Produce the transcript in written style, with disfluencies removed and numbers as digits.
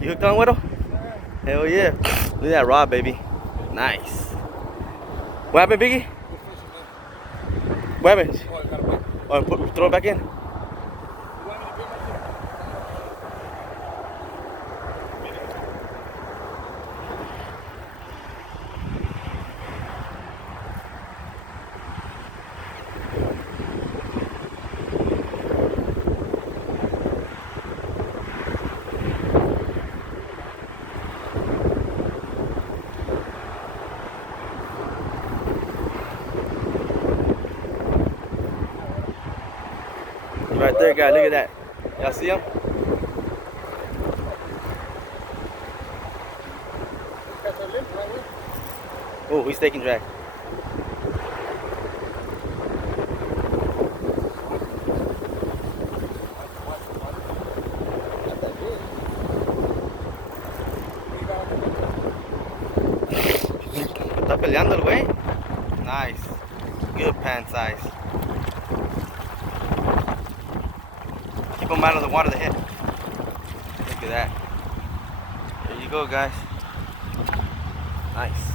You hooked on, Widow? Hell yeah. Look at that rod, baby. Nice. What happened, Biggie? What happened? Oh, throw it back in. Right there, guys. Look at that. Y'all see him? Oh, he's taking drag. Está peleando el güey. Nice. Good pan size. Keep him out of the water to hit. Look at that. There you go, guys. Nice.